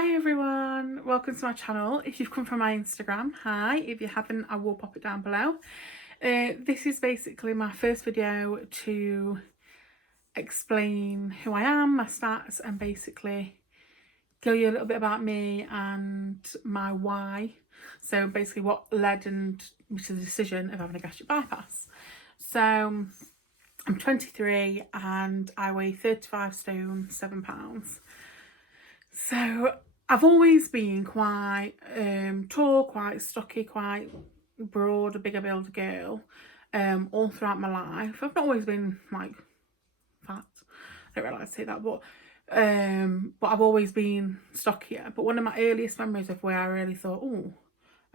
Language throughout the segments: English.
Hi everyone, welcome to my channel. If you've come from my Instagram, hi. If you haven't, I will pop it down below. This is basically my first video to explain who I am, my stats, and basically tell you a little bit about me and my why. So basically what led me to the decision of having a gastric bypass. So I'm 23 and I weigh 35 stone, 7 pounds. So I've always been quite tall, quite stocky, quite broad, a bigger build girl all throughout my life. I've not always been like fat. I don't really like to say that, but I've always been stockier. But one of my earliest memories of where I really thought, oh,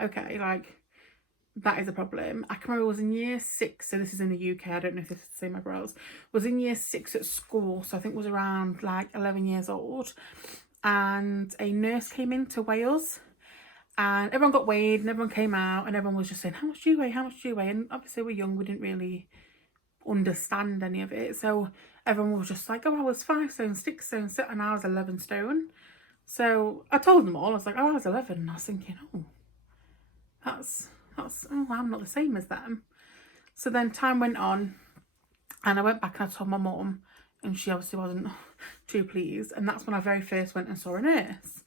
okay, like that is a problem. I can remember I was in year 6, so this is in the UK, I don't know if this is the same everywhere else. Was in year 6 at school, so I think it was around like 11 years old. And a nurse came in to weigh us and everyone got weighed and everyone came out and everyone was just saying, how much do you weigh, how much do you weigh? And obviously we're young, we didn't really understand any of it, so everyone was just like, oh, I was 5 stone, 6 stone, and I was 11 stone. So I told them all, I was like, oh, I was 11, and I was thinking, oh, that's oh, I'm not the same as them. So then time went on and I went back and I told my mum, and she obviously wasn't too pleased, and that's when I very first went and saw a nurse.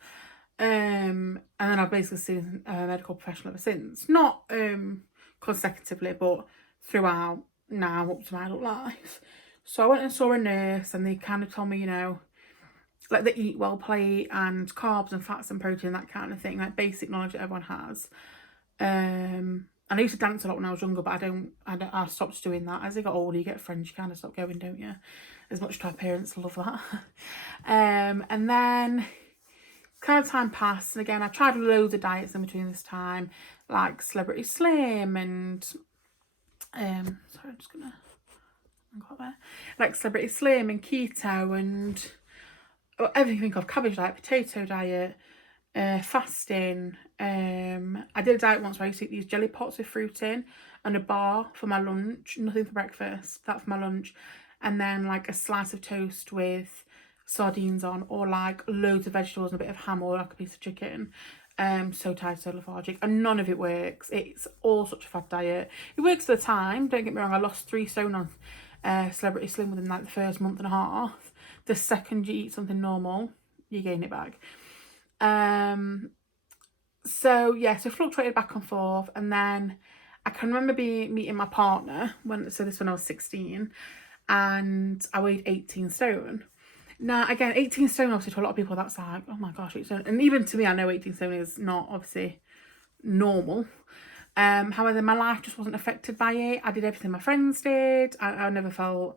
And then I've basically seen a medical professional ever since, not consecutively, but throughout now up to my adult life. So I went and saw a nurse and they kind of told me, you know, like the eat well plate and carbs and fats and protein, that kind of thing, like basic knowledge that everyone has. And I used to dance a lot when I was younger, but I stopped doing that. As I got older, you get friends, you kind of stop going, don't you? As much as our parents love that. And then kind of time passed, and again I tried loads of diets in between this time, like Celebrity Slim and sorry, I'm just gonna got there, like Celebrity Slim and keto and everything of cabbage diet, potato diet, fasting. I did a diet once where I used to eat these jelly pots with fruit in and a bar for my lunch, nothing for breakfast, that for my lunch, and then like a slice of toast with sardines on, or like loads of vegetables and a bit of ham, or like a piece of chicken. So tired, so lethargic, and none of it works. It's all such a fad diet. It works at the time, don't get me wrong. I lost 3 stone on Celebrity Slim within like the first month and a half. The second you eat something normal, you gain it back. So yeah, so fluctuated back and forth, and then I can remember meeting my partner when I was 16, and I weighed 18 stone. Now again, 18 stone obviously to a lot of people that's like, oh my gosh, 18 stone, and even to me I know 18 stone is not obviously normal. However, my life just wasn't affected by it. I did everything my friends did. I never felt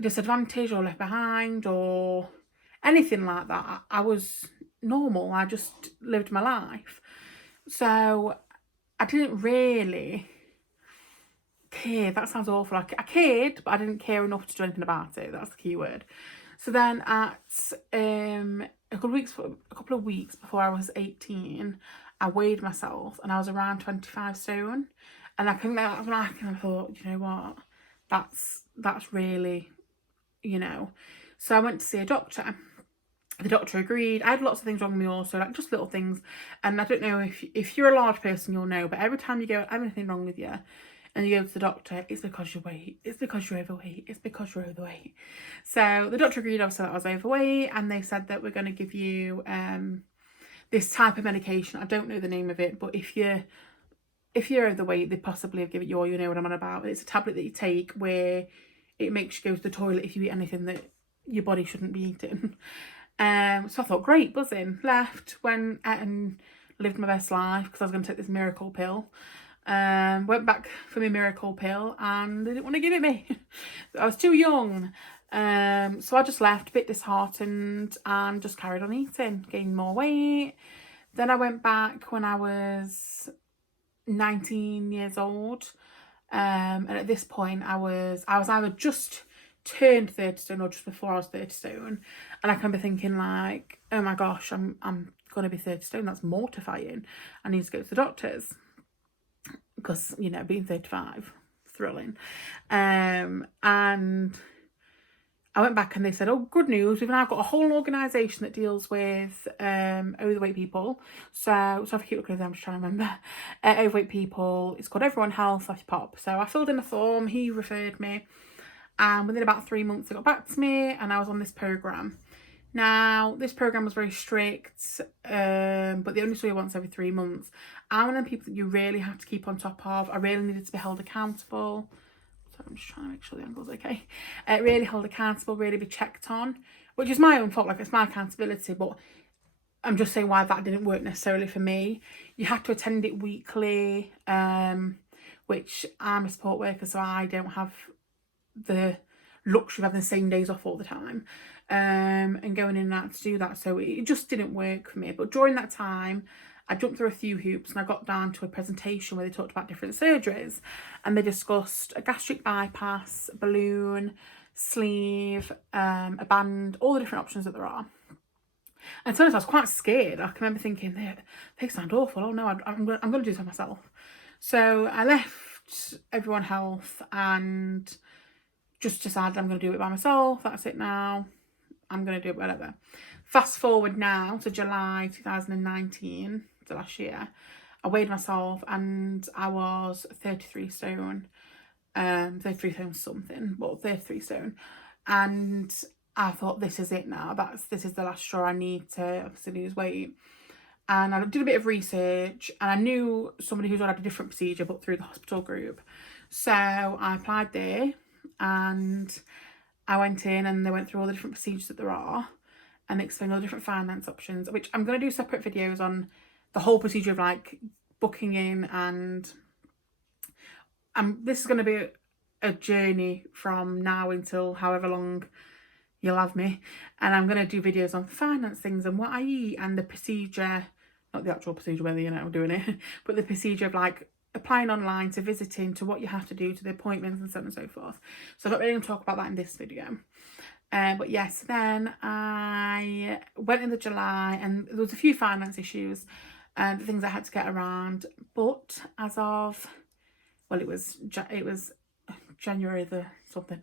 disadvantaged or left behind or anything like that. I was normal. I just lived my life. So I didn't really care. That sounds awful. I cared, but I didn't care enough to do anything about it. That's the key word. So then at a couple of weeks before I was 18, I weighed myself and I was around 25 stone. And I think that when I thought, you know what, that's really, you know. So I went to see a doctor. The doctor agreed. I had lots of things wrong with me also, like just little things. And I don't know if you're a large person, you'll know, but every time you go, anything wrong with you, and you go to the doctor, it's because you're weight, it's because you're overweight, it's because you're overweight. So the doctor agreed obviously that I was overweight, and they said that we're going to give you this type of medication. I don't know the name of it, but if you're overweight, they possibly have given you, or you know what I'm on about. It's a tablet that you take where it makes you go to the toilet if you eat anything that your body shouldn't be eating. So I thought, great, buzzing. Left, went out and lived my best life because I was going to take this miracle pill. Went back for my miracle pill and they didn't want to give it me. I was too young. So I just left, a bit disheartened, and just carried on eating, gained more weight. Then I went back when I was 19 years old. And at this point I was either just turned 30 stone or just before I was 30 stone, and I can remember thinking like, oh my gosh, I'm gonna be 30 stone, that's mortifying, I need to go to the doctors, because you know, being 35, thrilling. And I went back and they said, oh, good news, we've now got a whole organisation that deals with overweight people. So if I keep looking at them, I'm just trying to remember. Overweight people, it's called Everyone Health /Pop. So I filled in a form, he referred me, and within about 3 months they got back to me and I was on this programme. Now, this programme was very strict, but they only saw you once every 3 months. I'm one of the people that you really have to keep on top of. I really needed to be held accountable. So I'm just trying to make sure the angle's okay. Really held accountable, really be checked on, which is my own fault, like it's my accountability, but I'm just saying why that didn't work necessarily for me. You have to attend it weekly, which I'm a support worker, so I don't have the luxury of having the same days off all the time, and going in and out to do that. So it just didn't work for me. But during that time, I jumped through a few hoops and I got down to a presentation where they talked about different surgeries, and they discussed a gastric bypass, balloon, sleeve, a band, all the different options that there are. And to be honest, I was quite scared. I can remember thinking, they sound awful. Oh no, I'm going to do this myself. So I left Everyone Health and just decided I'm going to do it by myself. That's it now. I'm going to do it whatever. Fast forward now to July 2019, so last year. I weighed myself and I was 33 stone. 33 stone something, but 33 stone. And I thought, this is it now. This is the last straw. I need to obviously lose weight. And I did a bit of research and I knew somebody who's already had a different procedure but through the hospital group. So I applied there and I went in and they went through all the different procedures that there are and they explained all the different finance options, which I'm going to do separate videos on the whole procedure of like booking in, and this is going to be a journey from now until however long you'll have me, and I'm going to do videos on finance things and what I eat and the procedure, not the actual procedure whether you're doing it, but the procedure of like applying online to visiting to what you have to do to the appointments and so on and so forth. So I'm not really going to talk about that in this video. But yes, then I went in the July and there was a few finance issues and things I had to get around. But as of, well, it was January the something,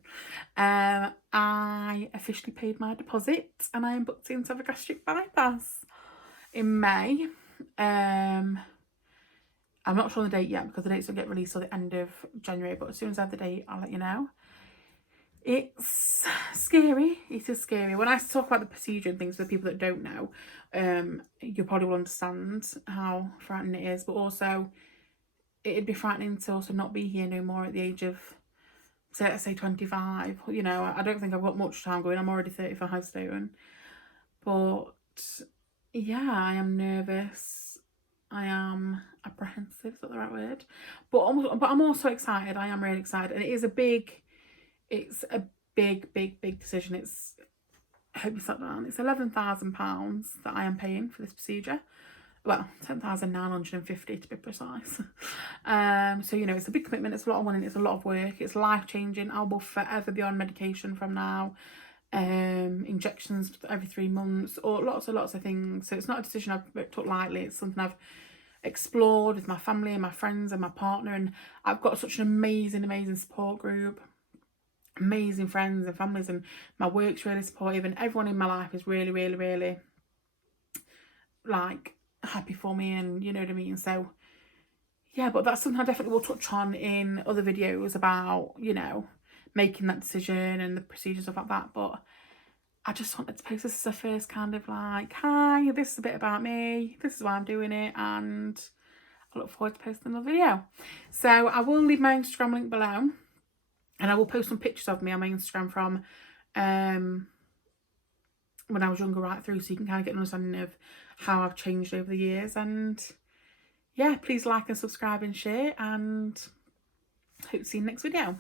I officially paid my deposit and I am booked in to have a gastric bypass in May. I'm not sure on the date yet because the dates don't get released till the end of January, but as soon as I have the date, I'll let you know. It's scary. It is scary. When I talk about the procedure and things for the people that don't know, you probably will understand how frightening it is, but also it'd be frightening to also not be here no more at the age of, say 25. You know, I don't think I've got much time going. I'm already 35 stone. But yeah, I am nervous. I am apprehensive, is that the right word? But I'm also excited. I am really excited. And it's a big decision. I hope you sat down. It's £11,000 that I am paying for this procedure. Well, 10,950 to be precise. So, you know, it's a big commitment. It's a lot of money. It's a lot of work. It's life-changing. I will forever be on medication from now. Injections every 3 months, or lots of things. So it's not a decision I've took lightly. It's something I've explored with my family and my friends and my partner, and I've got such an amazing support group, amazing friends and families, and my work's really supportive, and everyone in my life is really like happy for me, and you know what I mean. So yeah, but that's something I definitely will touch on in other videos about, you know, making that decision and the procedures, stuff like that. But I just wanted to post this as a first kind of like, hi, this is a bit about me, this is why I'm doing it, and I look forward to posting another video. So I will leave my Instagram link below, and I will post some pictures of me on my Instagram from when I was younger right through, so you can kind of get an understanding of how I've changed over the years. And yeah, please like and subscribe and share, and hope to see you in the next video.